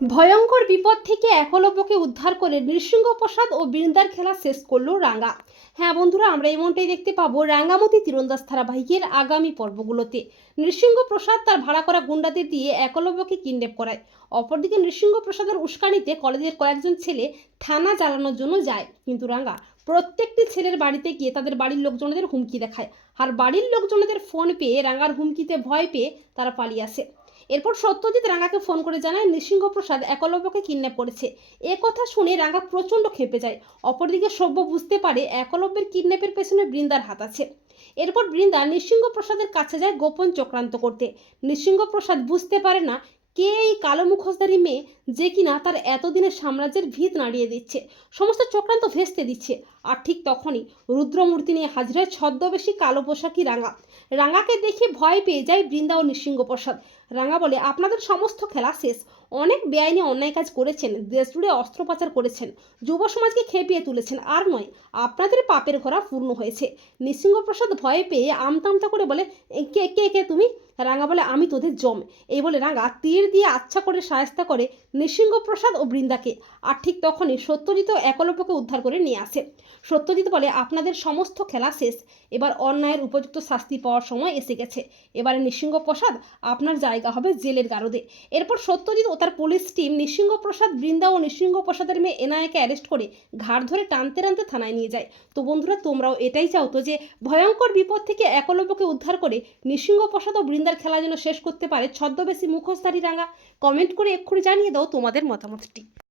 ভয়ঙ্কর বিপদ থেকে একলব্যকে উদ্ধার করে নৃসিংহপ্রসাদ ও বৃন্দার খেলা শেষ করলো রাঙ্গা। হ্যাঁ বন্ধুরা, আমরা এমনটাই দেখতে পাবো রাঙ্গামতি তীরন্দাজ ধারাবাহিকের আগামী পর্বগুলোতে। নৃসিংহপ্রসাদ তার ভাড়া করা গুন্ডাদের দিয়ে একলব্যকে কিডন্যাপ করায়। অপরদিকে নৃসিংহপ্রসাদের উস্কানিতে কলেজের কয়েকজন ছেলে থানা জ্বালানোর জন্য যায়, কিন্তু রাঙ্গা প্রত্যেকটি ছেলের বাড়িতে গিয়ে তাদের বাড়ির লোকজনদের হুমকি দেখায়। আর বাড়ির লোকজনদের ফোন পেয়ে রাঙ্গার হুমকিতে ভয় পেয়ে তারা পালিয়ে আসে। এরপর সত্যজিৎ রাঙ্গাকে ফোন করে জানায় নৃসিংহপ্রসাদ একলব্যকে কিডন্যাপ করেছে। এ কথা শুনে রাঙ্গা প্রচণ্ড ক্ষেপে যায়। অপরদিকে সব্য বুঝতে পারে একলব্যের কিডন্যাপের পেছনে বৃন্দার হাত আছে। এরপর বৃন্দা নৃসিংহপ্রসাদের কাছে যায় গোপন চক্রান্ত করতে। নৃসিংহপ্রসাদ বুঝতে পারে না কে এই কালো মুখোশধারী মেয়ে, যে কিনা তার এতদিনের সাম্রাজ্যের ভিত নাড়িয়ে দিচ্ছে, সমস্ত চক্রান্ত ভেস্তে দিচ্ছে। আর ঠিক তখনই রুদ্রমূর্তি নিয়ে হাজির হয় ছদ্মবেশী কালো পোশাকি রাঙ্গা। রাঙ্গাকে দেখে ভয় পেয়ে যায় বৃন্দা ও নৃসিংহপ্রসাদ। রাঙ্গা বলে, আপনাদের সমস্ত খেলা শেষ। অনেক বেআইনি অন্যায় কাজ করেছেন, দেশ জুড়ে অস্ত্র পাচার করেছেন, যুব সমাজকে খেপিয়ে তুলেছেন, আর নয়, আপনাদের পাপের ঘোড়া পূর্ণ হয়েছে। নৃসিংহপ্রসাদ ভয় পেয়ে আমতা করে বলে, কে কে কে তুমি? রাঙ্গা বলে, আমি তোদের জম। এই বলে রাঙ্গা তীর দিয়ে আচ্ছা করে সায়স্তা করে নৃসিংহপ্রসাদ ও বৃন্দাকে। আর ঠিক তখনই সত্যজিৎ একলব্যকে উদ্ধার করে নিয়ে আসে। সত্যজিৎ বলে, আপনাদের সমস্ত খেলা শেষ। এবার অন্যায়ের উপযুক্ত শাস্তি পাওয়ার সময় এসে গেছে। এবারে নৃসিংহপ্রসাদ আপনার জায়গা হবে জেলের গারদে। এরপর সত্যজিৎ ও তার পুলিশ টিম নৃসিংহপ্রসাদ, বৃন্দা ও নৃসিংহপ্রসাদের মেয়ে এনায়াকে অ্যারেস্ট করে ঘাড় ধরে টানতে টানতে থানায় নিয়ে যায়। তো বন্ধুরা, তোমরাও এটাই চাও তো যে ভয়ঙ্কর বিপদ থেকে একলব্যকে উদ্ধার করে নৃসিংহপ্রসাদ ও বৃন্দার খেলা যেন শেষ করতে পারে ছদ্মবেশী মুখোশধারী রাঙ্গা? কমেন্ট করে এক্ষুনি জানিয়ে দাও তোমাদের মতামতটি।